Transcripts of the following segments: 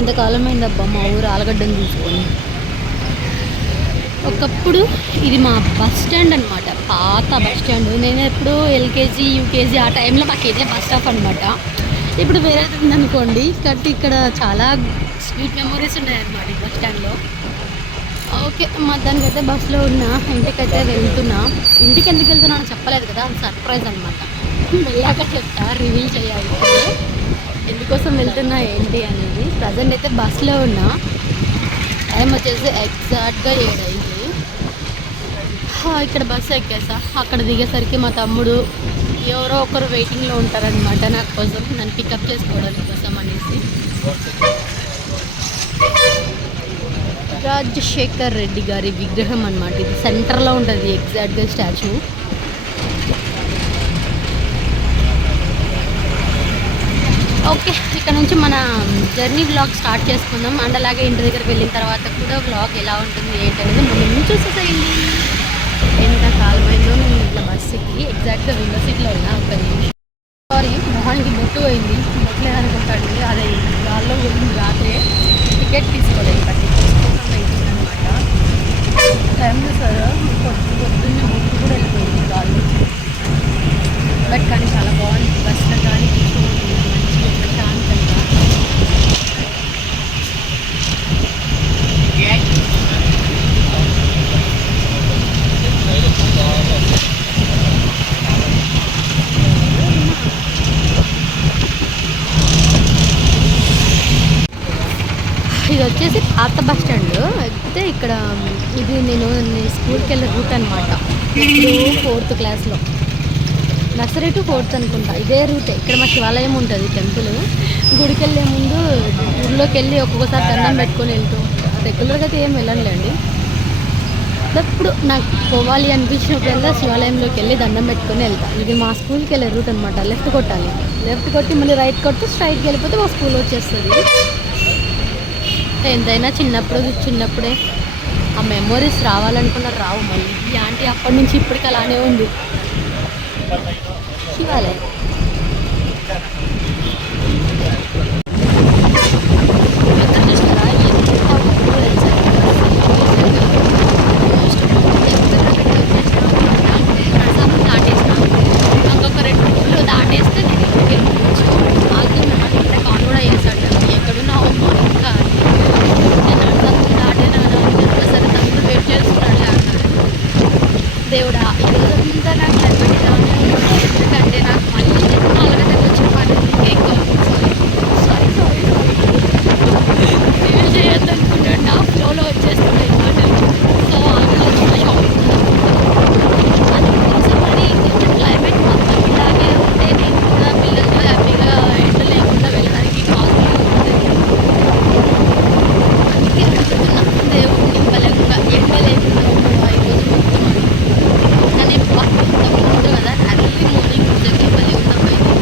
ఎంతకాలమైందబ్బా మా ఊరు ఆలగడ్డను చూసుకొని. ఒకప్పుడు ఇది మా బస్ స్టాండ్ అనమాట పాత బస్ స్టాండ్. నేను ఎప్పుడు ఎల్కేజీ యూకేజీ ఆ టైంలో మాకు ఇదే బస్ స్టాప్ అనమాట ఇప్పుడు వేరే ఉందనుకోండి కాబట్టి ఇక్కడ చాలా స్వీట్ మెమొరీస్ ఉన్నాయన్నమాట ఈ బస్ స్టాండ్లో. ఓకే మొత్తానికైతే బస్సులో ఉన్నా ఇంటికైతే వెళ్తున్నా. ఇంటికి ఎందుకు వెళ్తున్నానో చెప్పలేదు కదా అది సర్ప్రైజ్ అనమాట వెళ్ళాక చెప్తా రివీల్ చేయాలి. ఎందుకోసం వెళ్తున్నా ఏంటి అనేది. ప్రజెంట్ అయితే బస్సులో ఉన్నా. టైం వచ్చేసి ఎగ్జాక్ట్గా ఏడైంది. ఇక్కడ బస్సు ఎక్కేసా? అక్కడ దిగేసరికి మా తమ్ముడు ఎవరో ఒకరు వెయిటింగ్లో ఉంటారనమాట నా కోసం. నన్ను పికప్ చేసుకోవడానికి కోసం అనేసి. రాజశేఖర్ రెడ్డి గారి విగ్రహం అనమాట ఇది సెంటర్లో ఉంటుంది ఎగ్జాక్ట్గా స్టాచ్యూ ఓకే ఇక్కడ నుంచి మన జర్నీ వ్లాగ్ స్టార్ట్ చేసుకుందాం. అండ్ అలాగే ఇంటి దగ్గర వెళ్ళిన తర్వాత కూడా వ్లాగ్ ఎలా ఉంటుంది ఏంటి అనేది ముందు చూసేసేయండి. ఎంత కాలమైందో నేను ఇట్లా బస్సుకి ఎగ్జాక్ట్గా విండో సీట్లో ఉన్నా ఒక సారీ మొహానికి బొట్టు పోయింది బొట్టు లేదనుకుంటాడు అదే గాల్లో వెళ్ళింది రాత్రి టికెట్ తీసుకోలేదు బట్టి తీసుకోకుండా అనమాట టైం చూసారు పొద్దు పొద్దున్నే బొట్టు కూడా వెళ్ళిపోయింది గాల్లో బట్ కానీ చాలా బాగుంది బస్సులో కానీ కూర్చోండి మంచిగా ప్రశాంతంగా ఇది వచ్చేసి పాత బస్ స్టాండ్. అయితే ఇక్కడ ఇది నేను స్కూల్కి వెళ్ళే రూట్ అనమాట ఇప్పుడు ఫోర్త్ క్లాస్లో. నర్సరీ టు ఫోర్త్ అనుకుంటా. ఇదే రూటే. ఇక్కడ మా శివాలయం ఉంటుంది టెంపుల్. గుడికి వెళ్ళే ముందు ఊళ్ళోకి వెళ్ళి ఒక్కొక్కసారి దండం పెట్టుకొని వెళ్తూ రెగ్యులర్గా అయితే ఏం వెళ్ళనులేండి. ఎప్పుడు నాకు పోవాలి అనిపించినప్పుడల్లా శివాలయంలోకి వెళ్ళి దండం పెట్టుకొని వెళ్తా. ఇది మా స్కూల్కి వెళ్ళే రూట్ అనమాట లెఫ్ట్ కొట్టాలి. లెఫ్ట్ కొట్టి మళ్ళీ రైట్ కొట్టి స్ట్రైట్కి వెళ్ళిపోతే మా స్కూల్ వచ్చేస్తుంది. ఎంతైనా చిన్నప్పుడు చిన్నప్పుడే ఆ మెమొరీస్ రావాలనుకున్న రావు మళ్ళీ. ఈ ఆంటీ అప్పటి నుంచి ఇప్పటికి అలానే ఉంది. శివాలయం అక్కడ చూస్తారా ఎంత ఊరు తెలుసా? నరసాపురం దాటేసినా ఇంకొక రెండు ఊళ్ళు దాటేస్తే నేను ఇంటికి వెళ్ళిపోవచ్చు ఆగుతున్నాను అంటే కాల్ కూడా చేశాడు ఎక్కడున్నావు అమ్మా ఇంకా అని. నేను నరసాపురం దాటేనా సరే తమ్ముడు వెయిట్ చేస్తున్నాడు అన్నాడు దేవుడా ఈ రోజంతా నాకు హెల్మెట్ ఇలానే ఉంటుంది ఎందుకంటే నాకు మళ్ళీ ఆలగడ్డకు వచ్చిన పని ఇంకా ఎక్కువ సారీ సారీ సారీ ఫీల్ చేయొద్దు అనుకుంటాడు నా ఫ్లోలో వచ్చేస్తున్నాయి మాటలు సో అక్కడ వచ్చిన షాపింగ్ అందుకోసం మరి కొంచెం క్లైమేట్ మొత్తం ఇలాగే ఉంటే నేను కూడా పిల్లలతో హ్యాపీగా ఎండ లేకుండా వెళ్ళడానికి పాసిబుల్ ఉంటుంది అందుకే అడుగుతున్నా దేవుడిని బలంగా ఎండ లేకుండా ఉండవా ఈరోజు మొత్తం అని కానీ బాగా ఇంత ముందు కదా అర్లీ మార్నింగ్ నిజంగా భలే ఉందమ్మా ఇది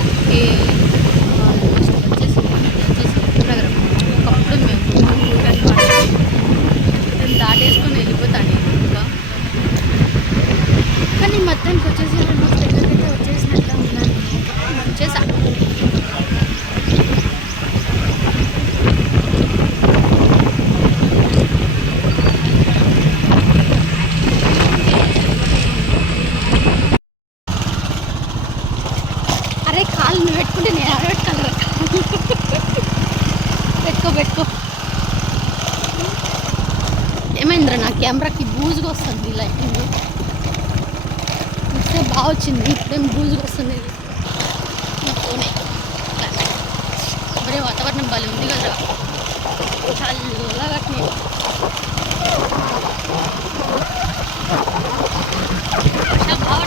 ఓకే ఆల్మోస్ట్ వచ్చేసింది వచ్చేసి నగరం ఒకప్పుడు మేము ఊరన్నమాట నేను దాటేసుకొని వెళ్ళిపోతాను నేను ఇంకా కానీ మొత్తానికి వచ్చేసి ఆల్మోస్ట్ దగ్గరికి వచ్చేసినట్టు ఉన్నాను వచ్చేసా అరే కాలు నువ్వు పెట్టుకుంటే నేను ఆడ పెట్టుకోను పెట్టుకో పెట్టుకో ఏమైందిరా నా కెమెరాకి బూజుగా వస్తుంది లైటింగ్ వస్తే బాగా వచ్చింది బూజులు వస్తుంది నా ఫోనే మరే వాతావరణం భలే ఉంది కదా చాలా కట్టినాయి. బాగా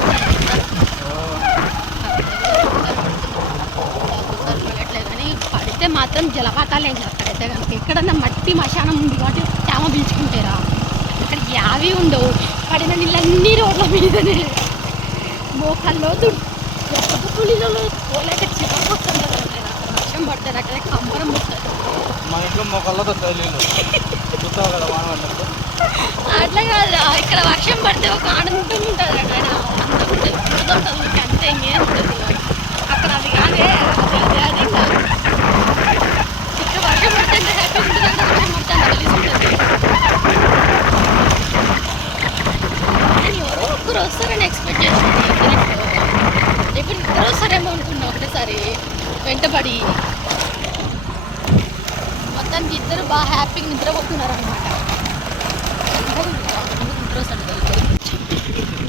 కానీ పడితే మాత్రం జలపాతాలే ఇంకా అక్కడైతే కనుక. ఎక్కడన్నా మట్టి మశానం ఉంది కాబట్టి తేమ పీల్చుకుంటారా. ఇక్కడ యావి ఉండవు. పడిన నీళ్ళన్నీ రోడ్ల మీదనే. మోకాల్లో దుడ్డు పులిలో పోలేక చివరికి వస్తుంటారు వర్షం పడుతుంది అక్కడ కంపరం వస్తుంది మా ఇంట్లో పడినప్పుడు. అట్లా కాదు ఇక్కడ వర్షం పడితే ఒక ఆనందం ఉంటుంది అక్కడ అందం ఉంటుంది బురద ఉంటుంది ఊరికే అంతే ఇంకేం ఉంటుంది అక్కడ అది కాదే అది అది అది ఇంకా ఇక్కడ వర్షం పడితే ఎంత హ్యాపీ ఉంటుంది అంటే వర్షం పడితే అంత కలిసి ఉంటుంది నేను ఎవరో ఒక్కరు వస్తారని ఎక్స్పెక్ట్ చేసింది ఇప్పుడు ఇద్దరు వస్తారేమో అనుకున్నా వెంటబడి మొత్తానికి ఇద్దరు బాగా హ్యాపీగా నిద్రపోతున్నారు. అనమాట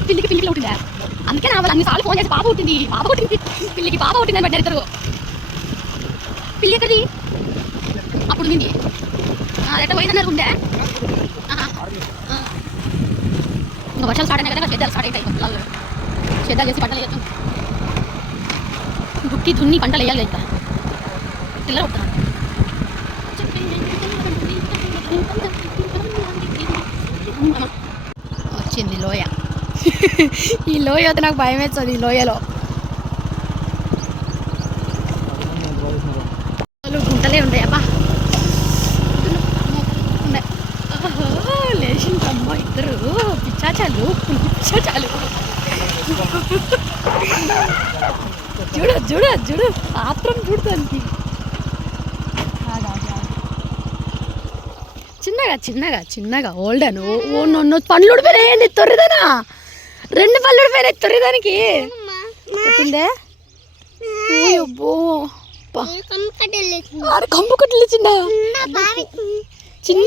పిల్లికి పిల్లికి ఉంటుందా అందుకే నా అన్ని సార్లు ఫోన్ చేసి పాప పుట్టింది పాప పుట్టింది పిల్లికి పాప అని పడ్డారు ఇద్దరు. పిల్లి ఎక్కడి అప్పుడు ఉంది. ఎట్ట పోయిందన్నారు ఉందా? ఇంకా వర్షాలు స్టార్ట్ అయినా కదా సేద్యాలు స్టార్ట్ అవుతాయి పొలాల్లో సేద్యాలు చేసి పంటలు చేస్తాం గుట్టి దున్ని పంటలు వేయాలి ఇంకా. పిల్లలు కొడుతున్నారు వచ్చింది లోయ. ఈ లోయ అయితే నాకు భయం వేస్తుంది ఈ లోయలో. గుంటలే అబ్బా ఉన్నాయి. ఓహో, లేచిందమ్మ ఇద్దరు. పిచ్చాచాలు పిచ్చాచాలు. చూడు చూడు చూడు. పాత్రం చూడు దానికి. ఆగు, ఆగు, ఆగు. చిన్నగా చిన్నగా చిన్నగా. ఓల్డ్ అను. ఓ నన్ను పళ్ళు ఊడిపోయినాయి తొర్రిదానా? రెండు పళ్ళు ఊడిపోయినాయి తొర్రిదానికి. కొట్టిందే అబ్బో. ఆడ కంపు కట్టలు చిన్న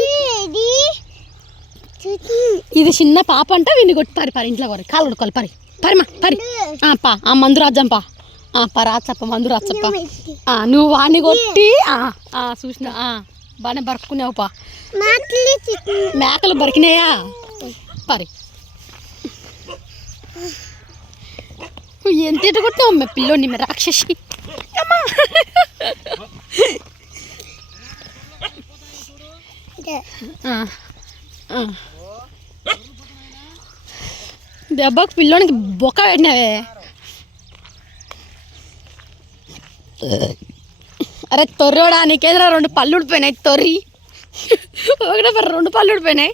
ఇది? చిన్న పాప అంట వీడిని కొట్టి పరి పరి ఇంట్లో పరి. కాలు కొడుకోవాలి పరి. పరిమా పరి. ఆ, పా ఆ మందు రాజ్యం పా. రాచప్ప మందు రాచప్ప ఆ, నువ్వు వాడిని కొట్టి చూసిన ఆ, బాగానే బరుకునేవు పా. మేకలు బరికినాయా? పరి. ఎంత కొట్టినావు అమ్మ పిల్లోని మీ రాక్షసి. దెబ్బకు పిల్లోనికి బొక్క పెట్టినావే. అరే తొర్రోడా నీకేదైనా రెండు పళ్ళు ఊడిపోయినాయి తొర్రి. ఒకటే రెండు పళ్ళు ఊడిపోయినాయి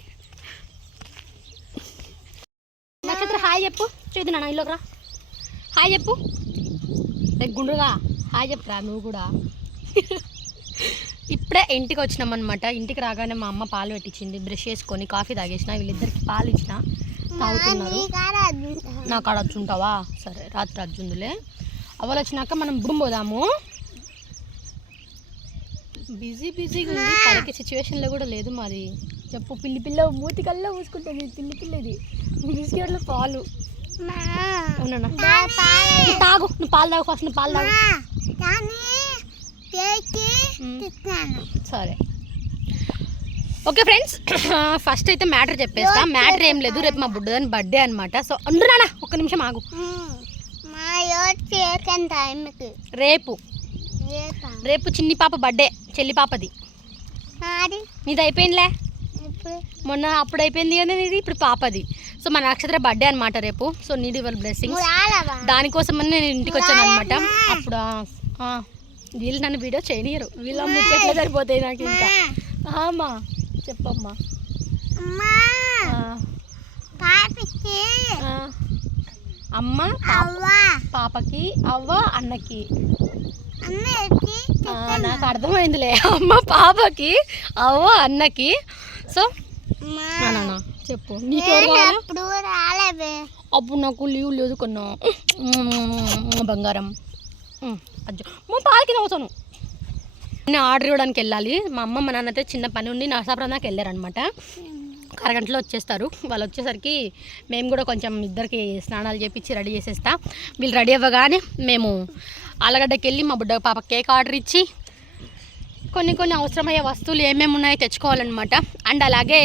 నక్షత్ర హాయ్ చెప్పు. చేతి నాన్న ఇల్లుకి రా. హాయ్ చెప్పు. గుండ్రుగా హాయ్ చెప్పురా నువ్వు కూడా. ఇప్పుడే ఇంటికి వచ్చినాం అనమాట ఇంటికి రాగానే మా అమ్మ పాలు పెట్టించింది. బ్రష్ చేసుకొని కాఫీ తాగేసిన. వీళ్ళిద్దరికి పాలు ఇచ్చిన. తాగుతున్నారు. నా కాడ వచ్చుంటావా సరే రాత్రి అర్జుందులే అవలు వచ్చినాక మనం బుడుం పోదాము. బిజీ బిజీగా ఉంది. పలికే సిచ్యువేషన్లో కూడా లేదు మరి. చెప్పు పిల్లి పిల్ల మూతి కల్లా పూసుకుంటుంది పిల్లి పిల్లది. బిస్కెట్లు పాలు. తాగు. నువ్వు పాలు తాగు ఫస్ట్ నువ్వు పాలు తాగు. సరే. ఓకే ఫ్రెండ్స్ ఫస్ట్ అయితే మ్యాటర్ చెప్పేస్తా. మ్యాటర్ ఏం లేదు. రేపు మా బుడ్డదని బర్త్డే అనమాట సో ఉండరానా ఒక్క నిమిషం ఆగు. రేపు. రేపు? చిన్ని పాప బర్త్డే చెల్లి పాపది. నీది అయిపోయిందిలే? మొన్న అప్పుడు అయిపోయింది కదా నీది ఇప్పుడు పాపది. సో మన నక్షత్ర బర్త్డే అనమాట రేపు. సో యువర్ బ్లెస్సింగ్స్ రాలవా? దానికోసం నేను ఇంటికి వచ్చాను అనమాట అప్పుడు వీళ్ళు నన్ను వీడియో చేయనియరు. వీళ్ళ ముచ్చట్లే సరిపోతాయి నాకు ఇంకా. ఆమా చెప్పమ్మా. అమ్మా పాపికి అవ్వా. పాపకి అవ్వ అన్నకి. నాకు అర్థమైందిలే. అమ్మ పాపకి అవ్వ అన్నకి. సో చెప్పు. అప్పుడు నాకు లీవ్ లేదు కొన్నా. బంగారం. అజ్జో. మా పాలకి నవ్వుతాను. నేను ఆర్డర్ ఇవ్వడానికి వెళ్ళాలి. మా అమ్మ మా నాన్న అయితే చిన్న పని ఉండి నరసాపురం దాకా వెళ్ళారనమాట అరగంటలో వచ్చేస్తారు. వాళ్ళు వచ్చేసరికి మేము కూడా కొంచెం ఇద్దరికి స్నానాలు చేపించి రెడీ చేసేస్తా. వీళ్ళు రెడీ అవ్వగానే మేము ఆలగడ్డకి వెళ్ళి మా బుడ్డ పాప కేక్ ఆర్డర్ ఇచ్చి కొన్ని కొన్ని అవసరమయ్యే వస్తువులు ఏమేమి ఉన్నాయో తెచ్చుకోవాలన్నమాట. అండ్ అలాగే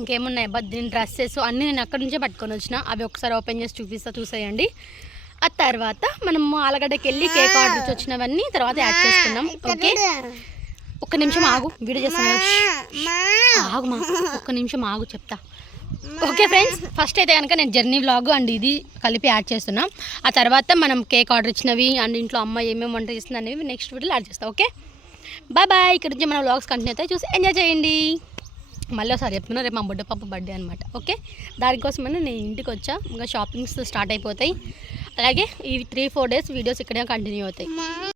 ఇంకేమున్నాయి అబ్బా దీని డ్రెస్సెస్ అన్నీ నేను అక్కడి నుంచే పట్టుకొని వచ్చిన. అవి ఒకసారి ఓపెన్ చేసి చూపిస్తా చూసేయండి. ఆ తర్వాత మనం ఆలగడ్డకి వెళ్ళి కేక్ ఆర్డర్ ఇచ్చి వచ్చినవన్నీ తర్వాత యాడ్ చేసుకుందాం. ఓకే? ఒక్క నిమిషం ఆగు వీడియో చేస్తాను. ఆగు మా ఒక్క నిమిషం ఆగు చెప్తా. ఓకే ఫ్రెండ్స్ ఫస్ట్ అయితే కనుక నేను జర్నీ వ్లాగ్ అండ్ ఇది కలిపి యాడ్ చేస్తున్నా. ఆ తర్వాత మనం కేక్ ఆర్డర్ ఇచ్చినవి అండ్ ఇంట్లో అమ్మ ఏమేమి వంట చేస్తుంది అనేవి నెక్స్ట్ వీడియోలో యాడ్ చేస్తాం ఓకే? బాయ్ బాయ్ ఇక్కడ నుంచి మన వ్లాగ్స్ కంటిన్యూ అవుతాయి చూసి ఎంజాయ్ చేయండి. మళ్ళీ ఒకసారి చెప్తున్నా రేపు మా బుడ్డ పాప బర్త్డే అనమాట ఓకే? దానికోసమని నేను ఇంటికి వచ్చా. ఇంకా షాపింగ్స్ స్టార్ట్ అయిపోతాయి. అలాగే ఈ త్రీ ఫోర్ డేస్ వీడియోస్ ఇక్కడే కంటిన్యూ అవుతాయి.